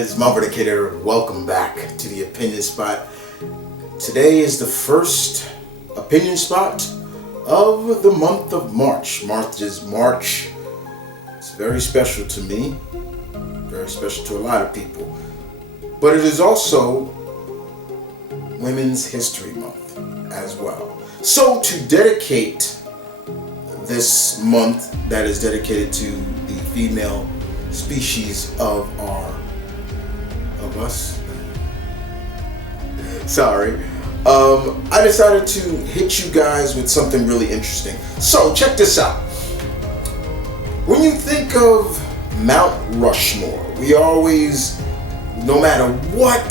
guys, M.V.K here. Welcome back to the Opinion Spot. Today is the first opinion spot of the month of March. March is March. It's very special to me, very special to a lot of people. But it is also Women's History Month as well. So to dedicate this month that is dedicated to the female species of us. Sorry. I decided to hit you guys with something really interesting. So check this out. When you think of Mount Rushmore, we always, no matter what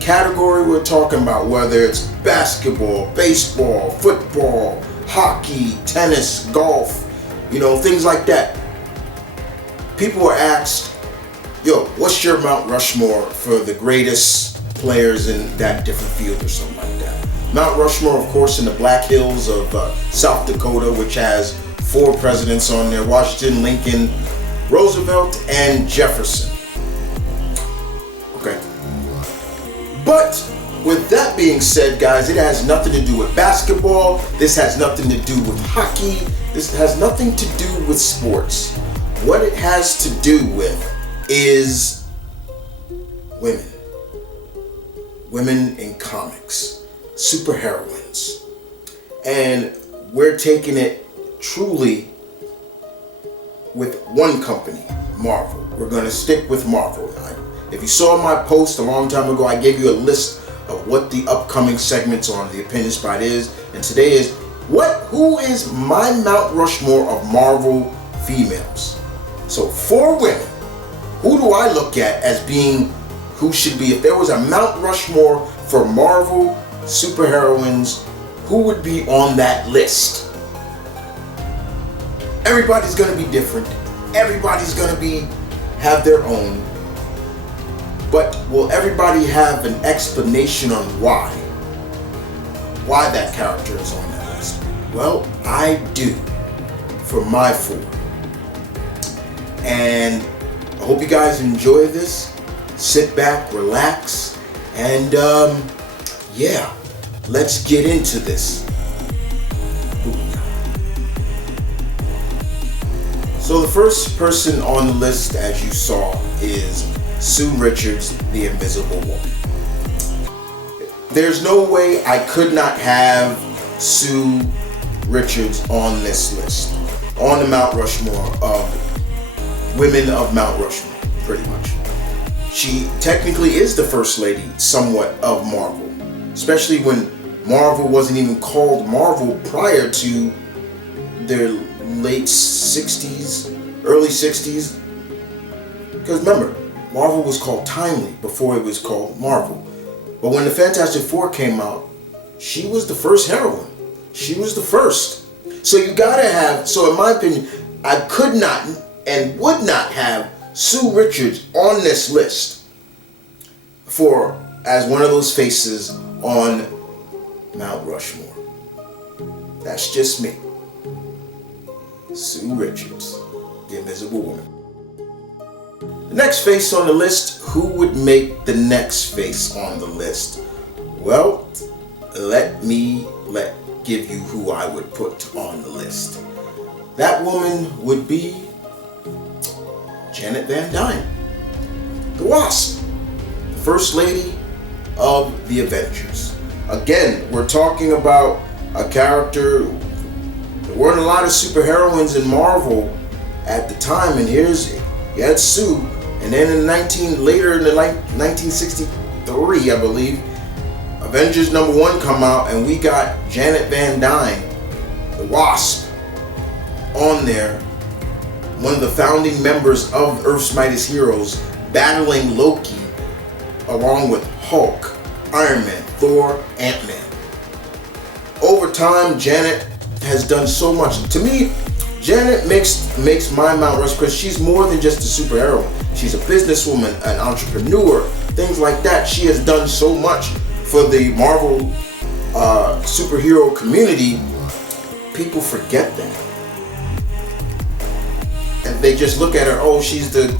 category we're talking about, whether it's basketball, baseball, football, hockey, tennis, golf, things like that, people are asked, what's your Mount Rushmore for the greatest players in that different field or something like that. Mount Rushmore, of course, in the Black Hills of South Dakota, which has 4 presidents on there: Washington, Lincoln, Roosevelt, and Jefferson. Okay. But with that being said, guys, it has nothing to do with basketball. This has nothing to do with hockey. This has nothing to do with sports. What it has to do with is women. Women in comics. Superheroines. And we're taking it truly with one company, Marvel. We're going to stick with Marvel. If you saw my post a long time ago, I gave you a list of what the upcoming segments on the Opinion Spot is. And today is, who is my Mount Rushmore of Marvel females? So for women, who do I look at as being who should be, if there was a Mount Rushmore for Marvel superheroines, who would be on that list? Everybody's going to be different. Everybody's going to have their own. But will everybody have an explanation on why that character is on that list? Well, I do, for my 4. And I hope you guys enjoy this. Sit back, relax, and let's get into this. So the first person on the list, as you saw, is Sue Richards, the Invisible Woman. There's no way I could not have Sue Richards on this list, on the Mount Rushmore of women of Mount Rushmore, pretty much. She technically is the first lady, somewhat, of Marvel, especially when Marvel wasn't even called Marvel prior to their late 60s, early 60s. Because remember, Marvel was called Timely before it was called Marvel. But when the Fantastic Four came out, she was the first heroine. She was the first. So you gotta have, so in my opinion, I could not and would not have Sue Richards on this list as one of those faces on Mount Rushmore. That's just me. Sue Richards, the Invisible Woman. The next face on the list, who would make the next face on the list? Well, let me give you who I would put on the list. That woman would be Janet Van Dyne, the Wasp, the First Lady of the Avengers. Again, we're talking about a character. There weren't a lot of superheroines in Marvel at the time, and you had Sue, and then later in 1963, I believe, Avengers #1 come out, and we got Janet Van Dyne, the Wasp, on there, one of the founding members of Earth's Mightiest Heroes, battling Loki, along with Hulk, Iron Man, Thor, Ant-Man. Over time, Janet has done so much. To me, Janet makes my Mount Rushmore because she's more than just a superhero. She's a businesswoman, an entrepreneur, things like that. She has done so much for the Marvel superhero community. People forget that. And they just look at her, oh, she's the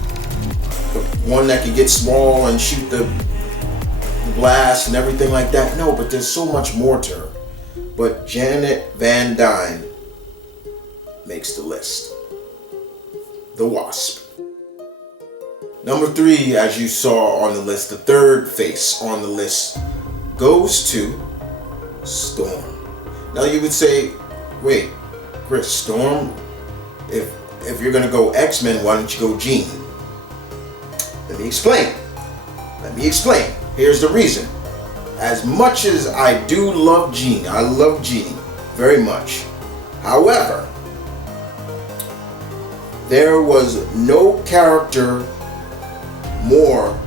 one that can get small and shoot the blast and everything like that. No, but there's so much more to her. But Janet Van Dyne makes the list. The Wasp. Number 3, as you saw on the list, the third face on the list goes to Storm. Now you would say, wait, Chris, Storm? If you're gonna go X-Men, why don't you go Jean? Let me explain. Here's the reason. As much as I do love Jean, I love Jean very much. However, there was no character more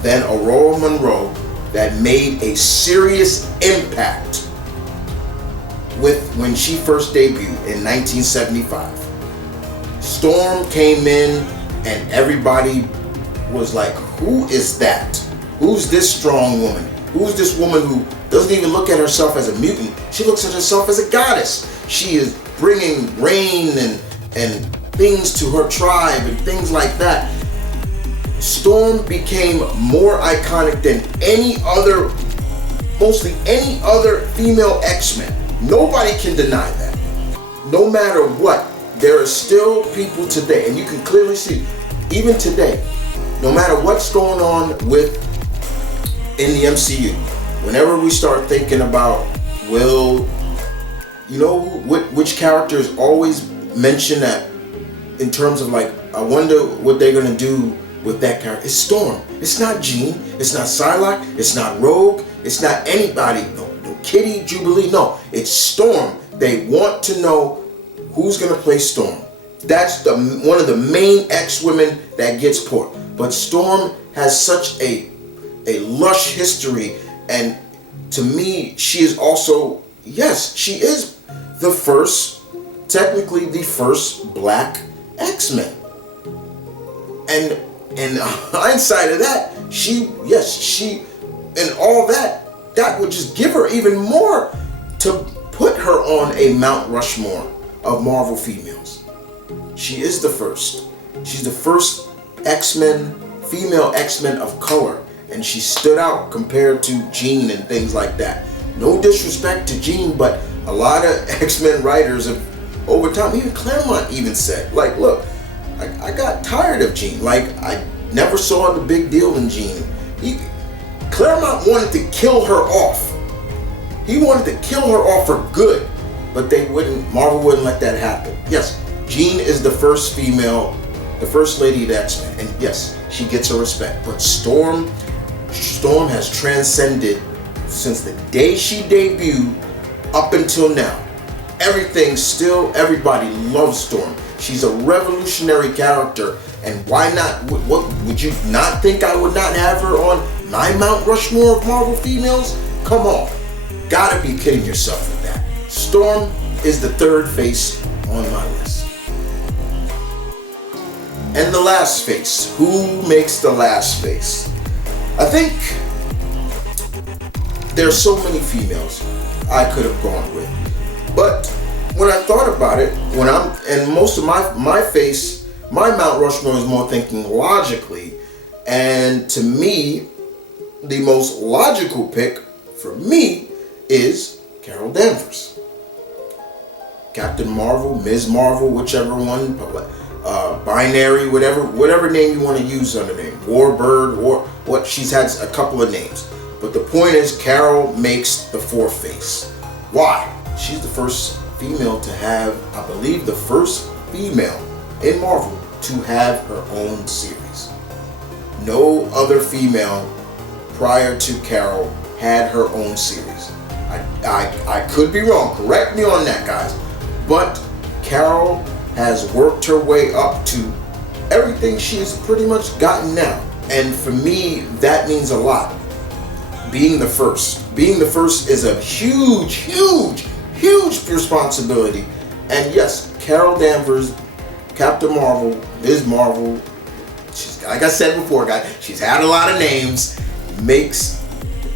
than Aurora Monroe that made a serious impact with when she first debuted in 1975. Storm came in and everybody was like, who is that? Who's this strong woman? Who's this woman who doesn't even look at herself as a mutant? She looks at herself as a goddess. She is bringing rain and things to her tribe and things like that. Storm became more iconic than mostly any other female X-Men. Nobody can deny that. No matter what, there are still people today, and you can clearly see, even today, no matter what's going on in the MCU, whenever we start thinking about, which characters always mention that in terms of like, I wonder what they're gonna do with that character. It's Storm. It's not Jean. It's not Psylocke. It's not Rogue. It's not anybody. No Kitty, Jubilee. No, it's Storm. They want to know who's gonna play Storm. That's one of the main X-women that gets put. But Storm has such a lush history, and to me, she is also, yes, she is technically the first black X-Men. And in hindsight of that, and all that would just give her even more to put her on a Mount Rushmore of Marvel females. She is the first. She's the first female X-Men of color, and she stood out compared to Jean and things like that. No disrespect to Jean, but a lot of X-Men writers have, over time, even Claremont even said, like, look, I got tired of Jean. Like, I never saw the big deal in Jean. Claremont wanted to kill her off. He wanted to kill her off for good, but Marvel wouldn't let that happen. Yes, Jean is the first female, the first lady of X-Men, and yes, she gets her respect. But Storm has transcended since the day she debuted up until now. Everybody loves Storm. She's a revolutionary character, and why not? What would you not think I would not have her on my Mount Rushmore of Marvel females? Come on, gotta be kidding yourself with that. Storm is the third face on my list. And the last face. Who makes the last face? I think there's so many females I could have gone with, but when I thought about it, most of my Mount Rushmore is more thinking logically, and to me, the most logical pick for me is Carol Danvers. Captain Marvel, Ms. Marvel, whichever one, binary, whatever name you want to use on the name, Warbird, she's had a couple of names. But the point is, Carol makes the fourth face. Why? She's the first female to have, I believe, the first female in Marvel to have her own series. No other female prior to Carol had her own series. I could be wrong. Correct me on that, guys. But Carol has worked her way up to everything she's pretty much gotten now. And for me, that means a lot. Being the first is a huge responsibility. And yes, Carol Danvers, Captain Marvel, Ms. Marvel, like I said before, guys, she's had a lot of names, makes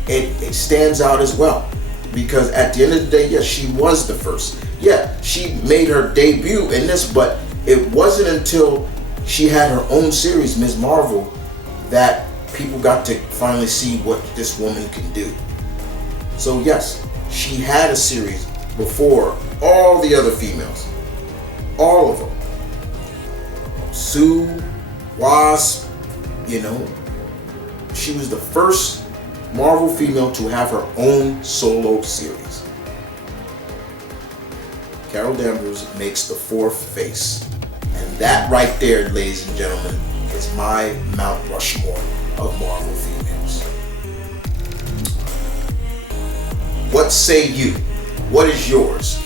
it stands out as well. Because at the end of the day, yes, she was the first. Yeah, she made her debut in this, but It wasn't until she had her own series, Ms. Marvel, that people got to finally see what this woman can do. So yes, she had a series before all the other females. All of them. Sue, Wasp, she was the first Marvel female to have her own solo series. Carol Danvers makes the fourth face. And that right there, ladies and gentlemen, is my Mount Rushmore of Marvel females. What say you? What is yours?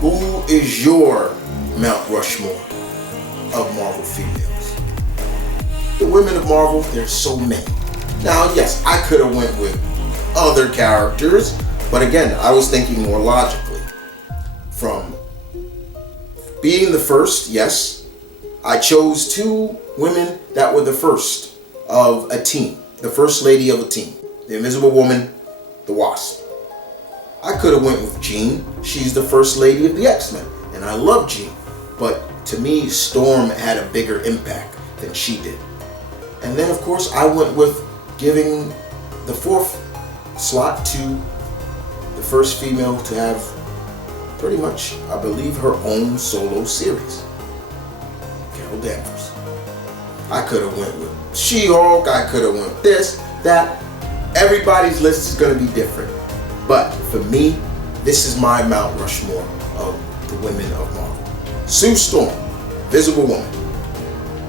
Who is your Mount Rushmore of Marvel females? The women of Marvel, there's so many. Now, yes, I could have went with other characters, but again, I was thinking more logically. From being the first, yes, I chose two women that were the first of a team, the first lady of a team, the Invisible Woman, the Wasp. I could have went with Jean. She's the first lady of the X-Men, and I love Jean, but to me, Storm had a bigger impact than she did. And then, of course, I went with giving the fourth slot to the first female to have pretty much, I believe, her own solo series, Carol Danvers. I could have went with She-Hulk. I could have went with this, that. Everybody's list is going to be different. But for me, this is my Mount Rushmore of the women of Marvel. Sue Storm, Visible Woman.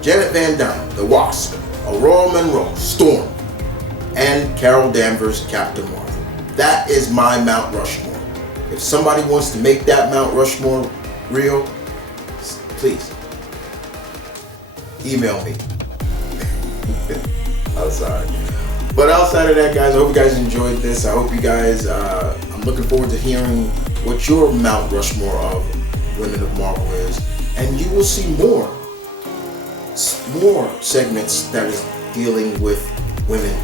Janet Van Dyne, the Wasp. Aurora Monroe, Storm. And Carol Danvers, Captain Marvel. That is my Mount Rushmore. If somebody wants to make that Mount Rushmore real, please email me. I'm sorry. But outside of that, guys, I hope you guys enjoyed this. I hope you guys, I'm looking forward to hearing what your Mount Rushmore of Women of Marvel is. And you will see more segments that is dealing with women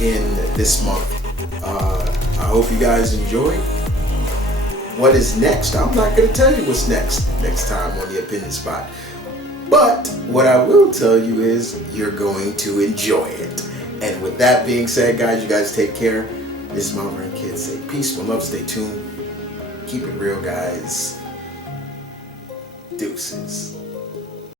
in this month. I hope you guys enjoy. What is next? I'm not going to tell you what's next time on the Opinion Spot. But what I will tell you is you're going to enjoy it. And with that being said, guys, you guys take care. This is M.V.K. Say peace, one love, stay tuned. Keep it real, guys. Deuces.